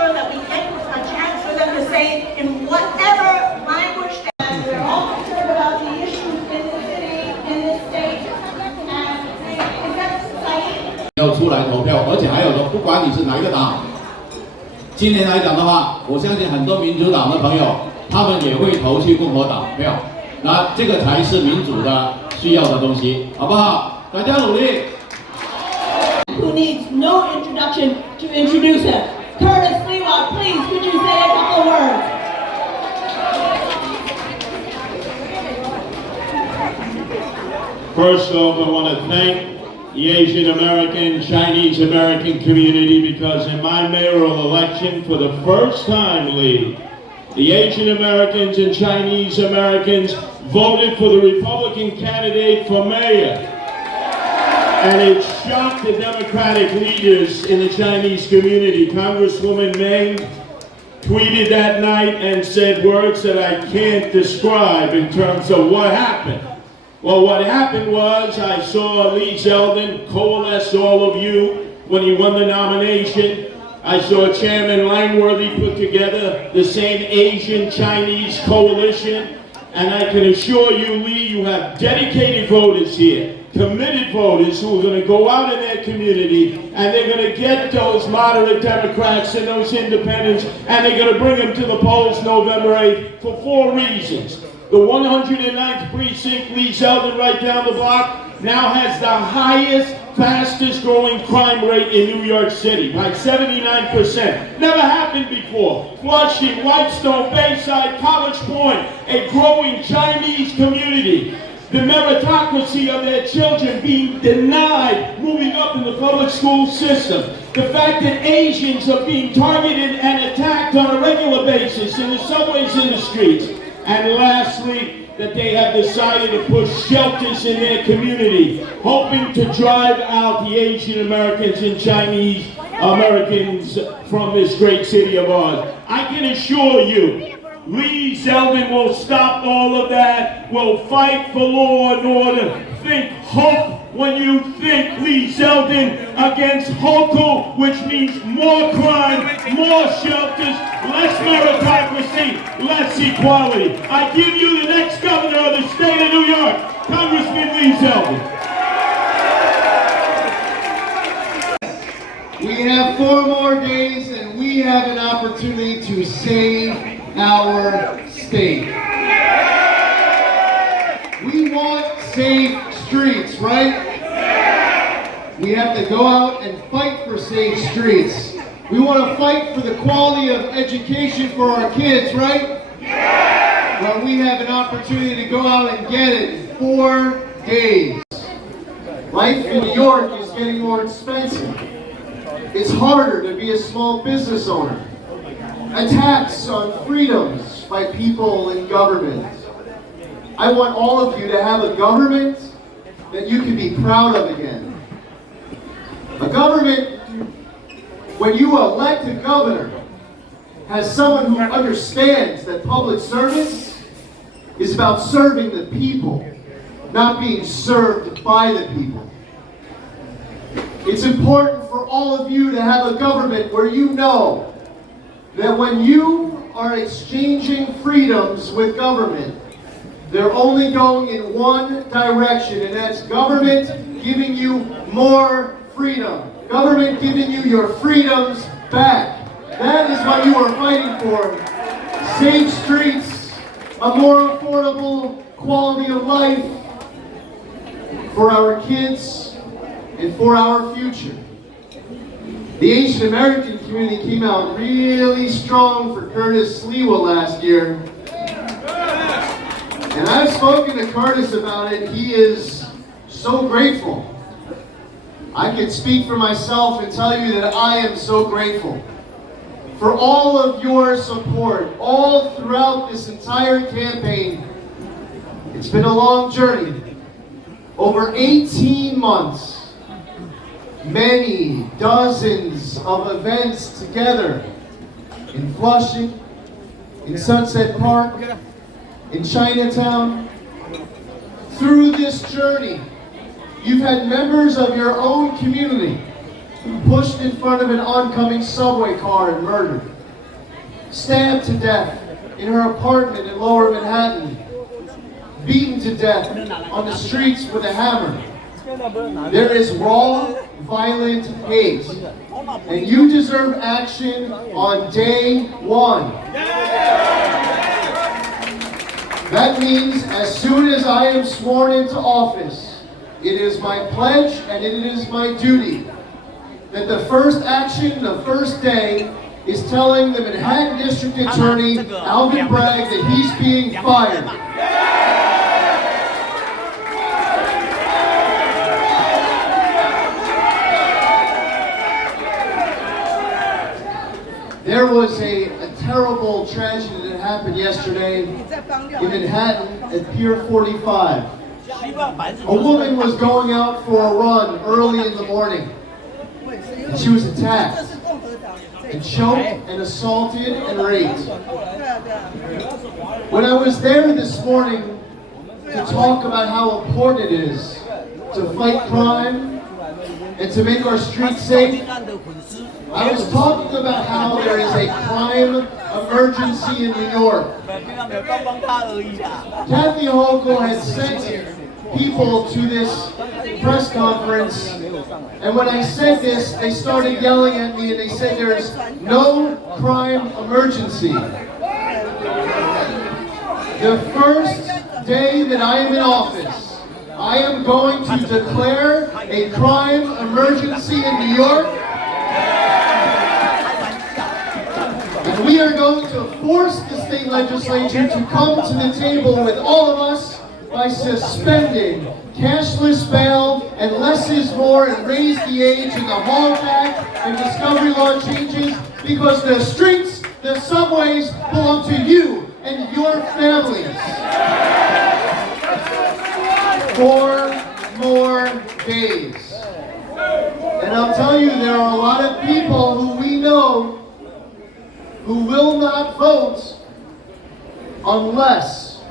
sure that we get a chance for them to say in whatever language they're all concerned about the issues in the city, in the state, and is that society? 要出来投票，而且还有的，不管你是哪一个党。今年来讲的话，我相信很多民主党的朋友，他们也会投去共和党票。那这个才是民主的需要的东西，好不好？大家努力。 Who needs no introduction to introduce him. Curtis Lewa, please, could you say a couple words? First off, I want to thank the Asian American, Chinese American community because in my mayoral election, for the first time, Lee, the Asian Americans and Chinese Americans voted for the Republican candidate for mayor. And it shocked the Democratic leaders in the Chinese community. Congresswoman Meng tweeted that night and said words that I can't describe in terms of what happened. Well, what happened was I saw Lee Zeldin coalesce all of you when he won the nomination. I saw Chairman Langworthy put together the same Asian-Chinese coalition. And I can assure you, Lee, you have dedicated voters here. Committed voters who are going to go out in their community and they're going to get those moderate Democrats and those independents and they're going to bring them to the polls November 8th for 4 reasons. The 109th precinct, Lee Zeldin right down the block, now has the highest, fastest growing crime rate in New York City by 79%. Never happened before. Flushing, Whitestone, Bayside, College Point, a growing Chinese community. The meritocracy of their children being denied moving up in the public school system. The fact that Asians are being targeted and attacked on a regular basis in the subways and the streets. And lastly, that they have decided to put shelters in their community, hoping to drive out the Asian Americans and Chinese Americans from this great city of ours. I can assure you, Lee Zeldin will stop all of that, will fight for law and order. Think hope when you think Lee Zeldin against Hoku, which means more crime, more shelters, less meritocracy, less equality. I give you the next governor of the state of New York, Congressman Lee Zeldin. We have 4 more days and we have an opportunity to save our state. We want safe streets, right? We have to go out and fight for safe streets. We want to fight for the quality of education for our kids, right? Well, we have an opportunity to go out and get it in 4 days. Life in New York is getting more expensive. It's harder to be a small business owner. Attacks on freedoms by people in government. I want all of you to have a government that you can be proud of again. A government, when you elect a governor, has someone who understands that public service is about serving the people, not being served by the people. It's important for all of you to have a government where you know that when you are exchanging freedoms with government, they're only going in one direction, and that's government giving you more freedom. Government giving you your freedoms back. That is what you are fighting for. Safe streets, a more affordable quality of life for our kids and for our future. The Asian American community came out really strong for Curtis Lewa last year. And I've spoken to Curtis about it. He is so grateful. I can speak for myself and tell you that I am so grateful for all of your support, all throughout this entire campaign. It's been a long journey. Over 18 months. Many dozens of events together in Flushing, in Sunset Park, in Chinatown. Through this journey, you've had members of your own community pushed in front of an oncoming subway car and murdered. stabbed to death in her apartment in Lower Manhattan, beaten to death on the streets with a hammer. There is raw, violent hate, and you deserve action on day one. That means as soon as I am sworn into office, it is my pledge and it is my duty that the first action, the first day, is telling the Manhattan District Attorney, Alvin Bragg, that he's being fired. There was a terrible tragedy that happened yesterday in Manhattan at Pier 45. A woman was going out for a run early in the morning, and she was attacked and choked and assaulted and raped. When I was there this morning to talk about how important it is to fight crime and to make our streets safe, I was talking about how there is a crime emergency in New York. Kathy Hochul had sent people to this press conference, and when I said this, they started yelling at me and they said there's no crime emergency. The first day that I am in office, I am going to declare a crime emergency in New York. And we are going to force the state legislature to come to the table with all of us by suspending cashless bail and less is more and raise the age in the Hall Act and discovery law changes, because the streets, the subways belong to you and your families. 4 more days. And I'll tell you, there are a lot of people who we know who will not vote unless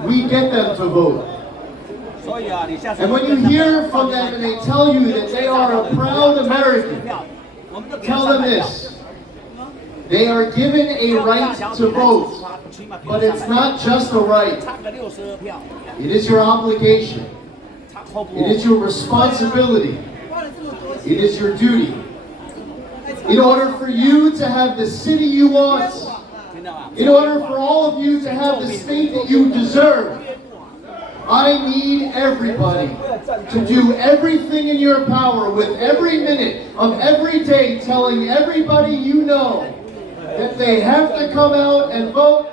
we get them to vote. And when you hear from them and they tell you that they are a proud American, tell them this: they are given a right to vote, but it's not just a right. It is your obligation. It is your responsibility. It is your duty. In order for you to have the city you want, in order for all of you to have the state that you deserve, I need everybody to do everything in your power with every minute of every day, telling everybody you know that they have to come out and vote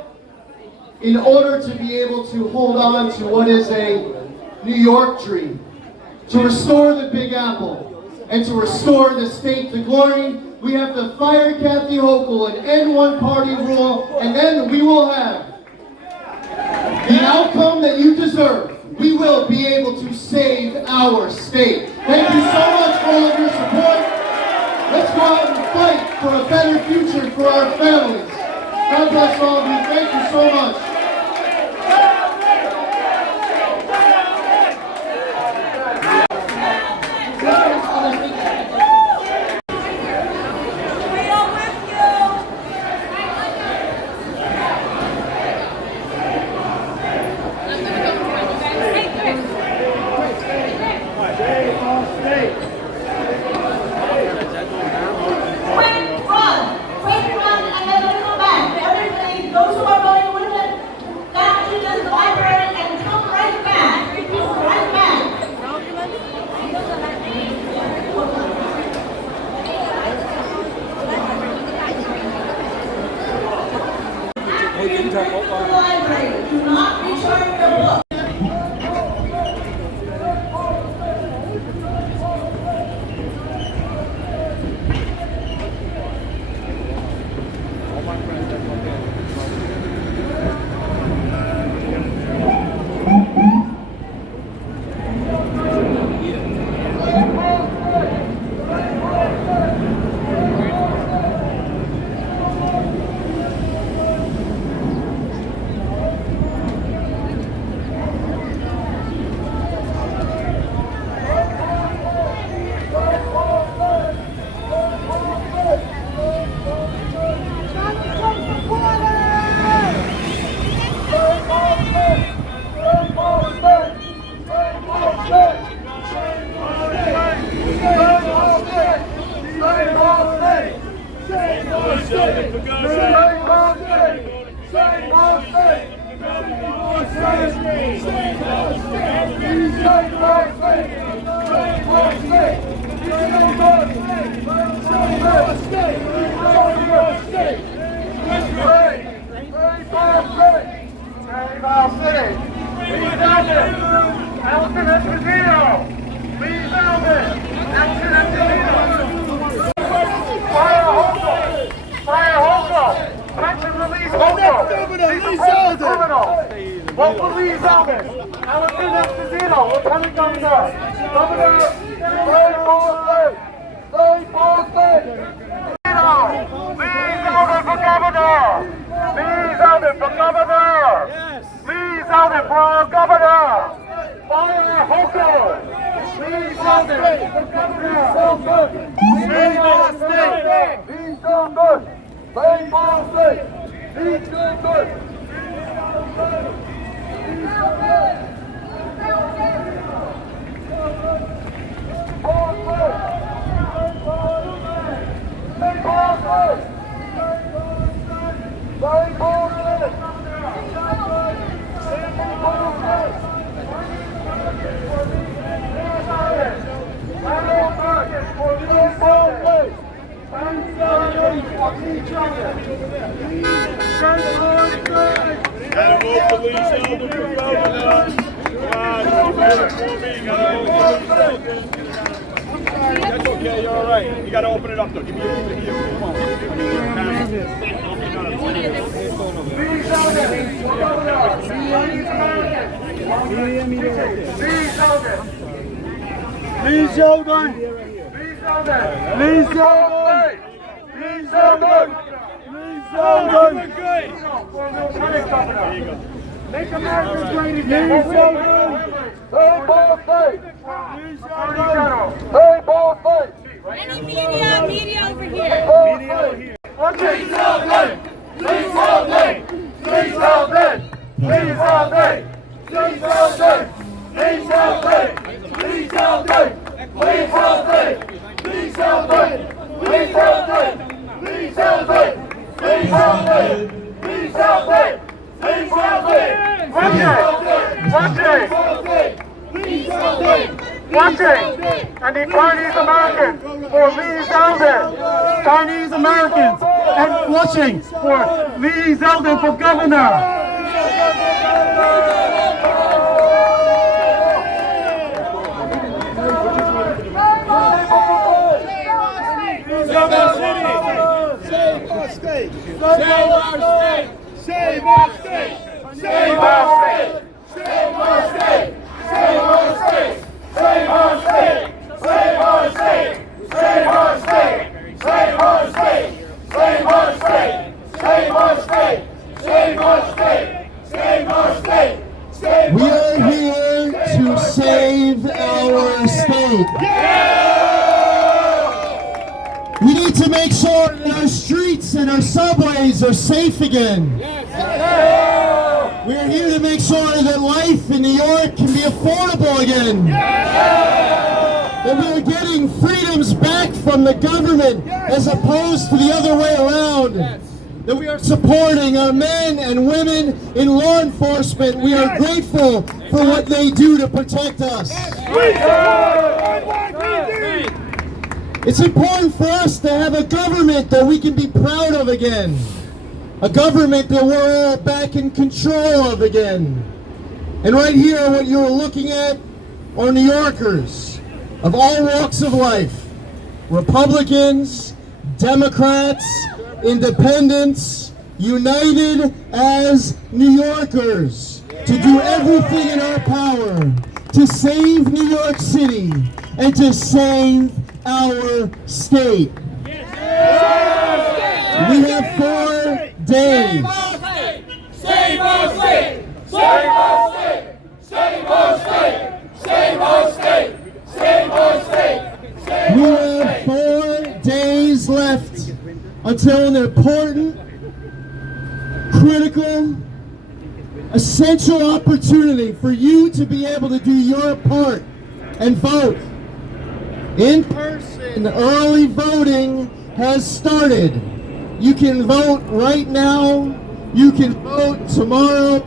in order to be able to hold on to what is a New York dream, to restore the Big Apple, and to restore the state to glory. We have to fire Kathy Hochul and end one-party rule, and then we will have the outcome that you deserve. We will be able to save our state. Thank you so much for all of your support. Let's go out and fight for a better future for our families. God bless all of you. Thank you so much. Quick run, and then we'll come back. Everybody, those who are voting with it, Vote for Lee Zeldin. Allison Esposito, Lieutenant Governor. Governor, stay for state. Stay for state. Lee Zeldin for governor. Lee Zeldin for governor. Lee Zeldin for governor. Fire Hoco. Lee Zeldin for governor. Stay for state. He's doing good. Stay for state. He's doing good. Gotta vote for Lee Zeldin for governor. Come on, vote for me. Gotta vote for Lee Zeldin. That's okay, you're all right. You gotta open it up though. Give me your come on. Lee Zeldin! Lee Zeldin! Lee Zeldin! Lee Zeldin! Make America great again! Lee Zeldin! Hey, ball state! Lee Zeldin! Hey, ball state! Any media over here. Media over here! Lee Zeldin! Lee Zeldin! Lee Zeldin! Lee Zeldin! Lee Zeldin! Lee Zeldin! Lee Zeldin! Lee Zeldin! Lee Zeldin! Lee Zeldin! Lee Zeldin! Lee Zeldin! Lee Zeldin! Lee Zeldin! Watching! And the Chinese Americans for Lee Zeldin! Chinese Americans and watching for Lee Zeldin for governor! Save our city! Save our state! Save our state! Save our state! Save our state! Save our state! Save our state! Save our state! Save our state! Save our state! Save our state! Save our state! Save our state! Save our state! Save our state! We are here to save our state. We need to make sure that our streets and our subways are safe again. We're here to make sure that life in New York can be affordable again. That we are getting freedoms back from the government as opposed to the other way around. That we are supporting our men and women in law enforcement. We are grateful for what they do to protect us. It's important for us to have a government that we can be proud of again. A government that we're all back in control of again. And right here, what you're looking at are New Yorkers of all walks of life. Republicans, Democrats, Independents, united as New Yorkers to do everything in our power to save New York City and to save our state. We have 4 days. Save our state! Save our state! Save our state! Save our state! Save our state! We have 4 days left until an important, critical, essential opportunity for you to be able to do your part and vote. In person, early voting has started. You can vote right now. You can vote tomorrow.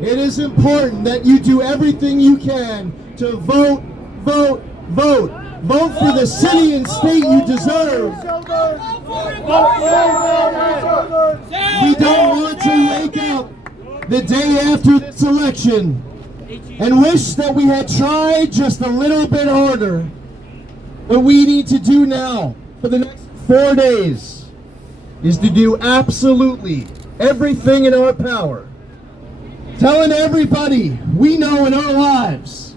It is important that you do everything you can to vote, vote, vote. Vote for the city and state you deserve. We don't want to wake up the day after this election and wish that we had tried just a little bit harder. What we need to do now for the next 4 days is to do absolutely everything in our power, telling everybody we know in our lives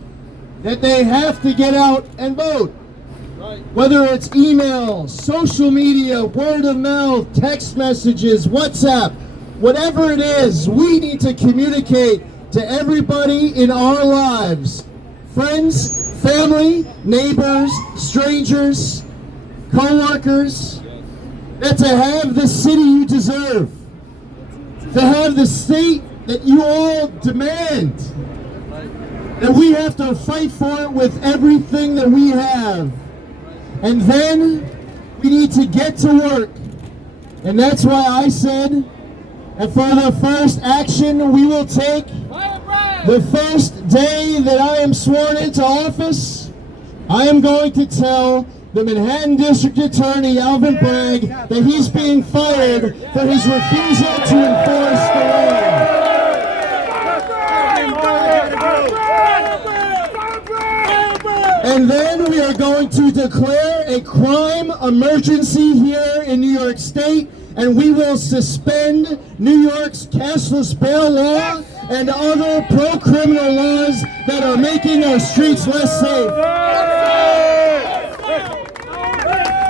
that they have to get out and vote. Whether it's email, social media, word of mouth, text messages, WhatsApp, whatever it is, we need to communicate to everybody in our lives. Friends, family, neighbors, strangers, co-workers, that to have the city you deserve, to have the state that you all demand, that we have to fight for it with everything that we have. And then we need to get to work. And that's why I said, and for the first action we will take, the first day that I am sworn into office, I am going to tell the Manhattan District Attorney, Alvin Bragg, that he's being fired for his refusal to enforce the law. And then we are going to declare a crime emergency here in New York State, and we will suspend New York's cashless bail law and other pro-criminal laws that are making our streets less safe.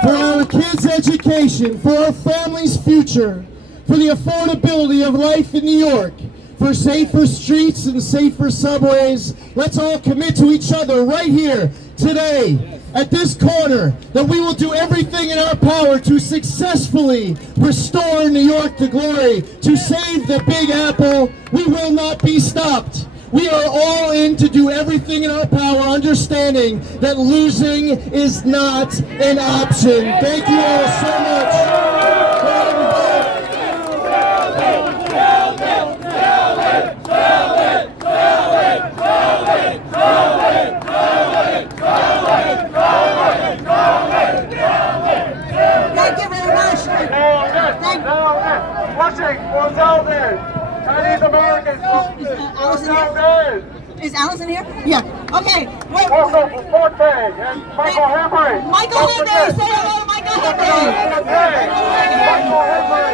For our kids' education, for our families' future, for the affordability of life in New York, for safer streets and safer subways, let's all commit to each other right here, today, at this corner, that we will do everything in our power to successfully restore New York to glory, to save the Big Apple. We will not be stopped. We are all in to do everything in our power, understanding that losing is not an option. Thank you all so much. Thank you very much. Pushing for Zeldin. Chinese Americans for Zeldin. Is Allison here? Yeah. Okay. Wait. Also for Forte and Michael Henry. Michael Henry. Say hello to Michael Henry. Michael Henry.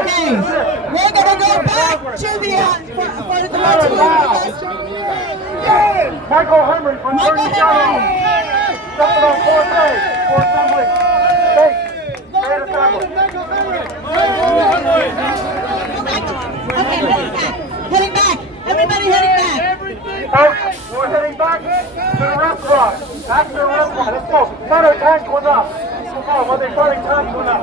Okay. We're going to go back to the Michael Henry from Michael Henry. Jumping on Forte for Assembly. State Assembly. Okay, heading back. Everybody heading back. Folks, we're heading back to the restaurant. Back to the restaurant. Let's go. Starter tank went up. Come on, when they starting tank went up.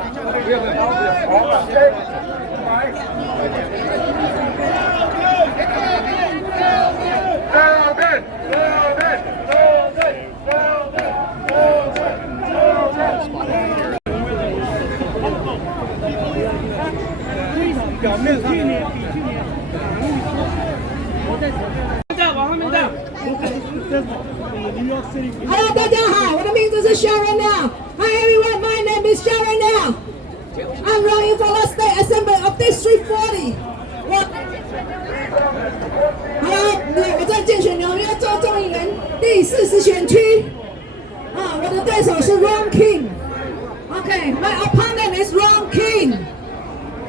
Hello， 大家好，我的名字是 Sharon Now. Hi everyone, my name is Sharon Now. I'm running for the State Assembly of District 40. 我在竞选纽约州众议员第40选区。我的对手是 Ron King。Okay, my opponent is Ron King.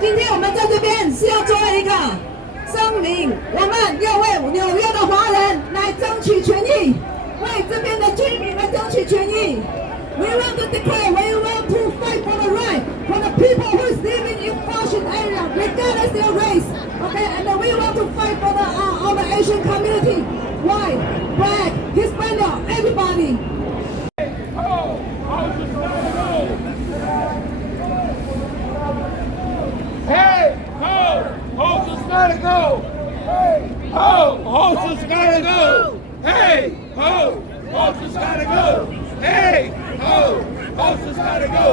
今天我们在这边是要做一个声明，我们要为纽约的华人来争取权益，为这边的居民来争取权益。We want to declare, we want to fight for the right for the people who is living in Washington area, regardless their race. Okay, and then we want to fight for the Asian community, white, black, Hispanic, everybody. Hey, ho! Hostess gotta go! Hey, ho! Hostess gotta go! Hey, ho! Hostess gotta go! Hey, ho! Hostess gotta go!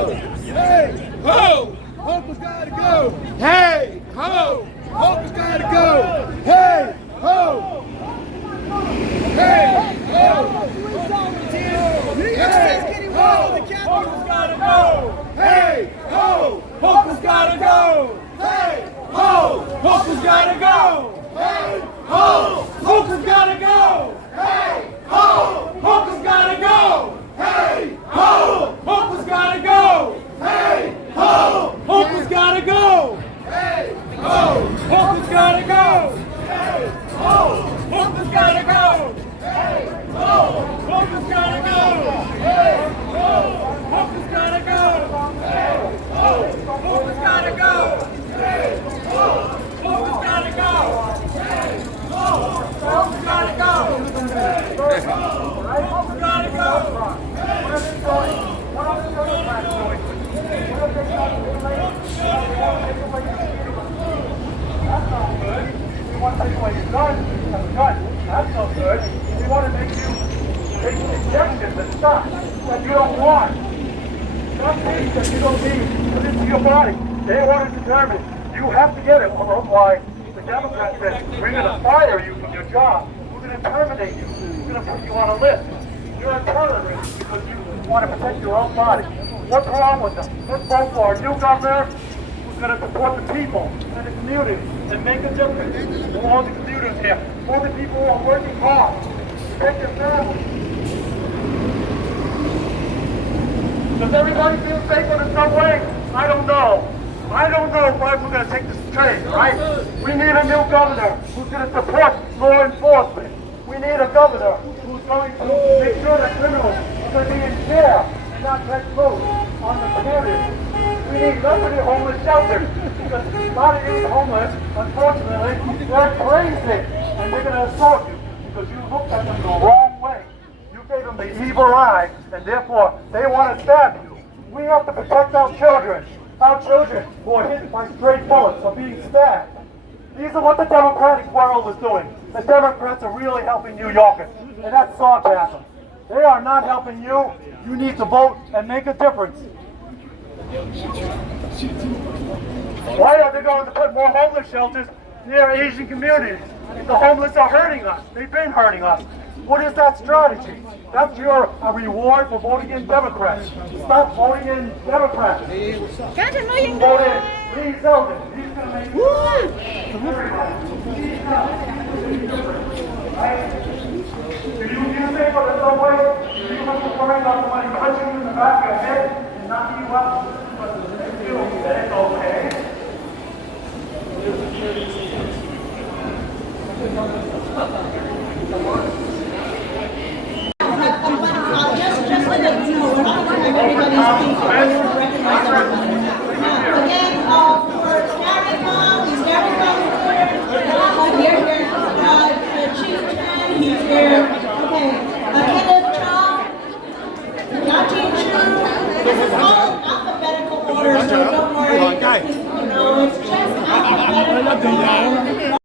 Hey, ho! Hostess gotta go! Hey, ho! Hostess gotta go! Hey, ho! have a gun. That's no good. We want to make you take injections and stuff that you don't want. Some things that you don't need put into your body. They want to determine you have to get it. Otherwise, the Democrats said, we're going to fire you from your job. We're going to terminate you. We're going to put you on a list. You're a terrorist because you want to protect your own body. What's wrong with them? Let's vote for a new governor who's going to support the people and the community and make a difference for all the commuters here, all the people who are working hard to protect their families. Does everybody feel safer in some way? I don't know. I don't know if we're going to take this train, right? We need a new governor who's going to support law enforcement. We need a governor who's going to make sure that criminals are going to be in jail and not let loose on the community. We need limited homeless shelters because a lot of these homeless, unfortunately, they're crazy and they're going to assault you because you looked at them the wrong way. You gave them the evil eye and therefore they want to stab you. We have to protect our children. Our children who are hit by stray bullets are being stabbed. These are what the Democratic world is doing. The Democrats are really helping New Yorkers, and that's sarcasm. They are not helping you. You need to vote and make a difference. Why are they going to put more homeless shelters near Asian communities? The homeless are hurting us. They've been hurting us. What is that strategy? That's your reward for voting in Democrats. Stop voting in Democrats. Vote in Lee Zeldin. He's going to make you Do you feel safer in some way? Do you want to worry about somebody punching you in the back of your head and knocking you out? But they feel that it's okay. This is all alphabetical order, so don't worry. You know, it's just alphabetical order.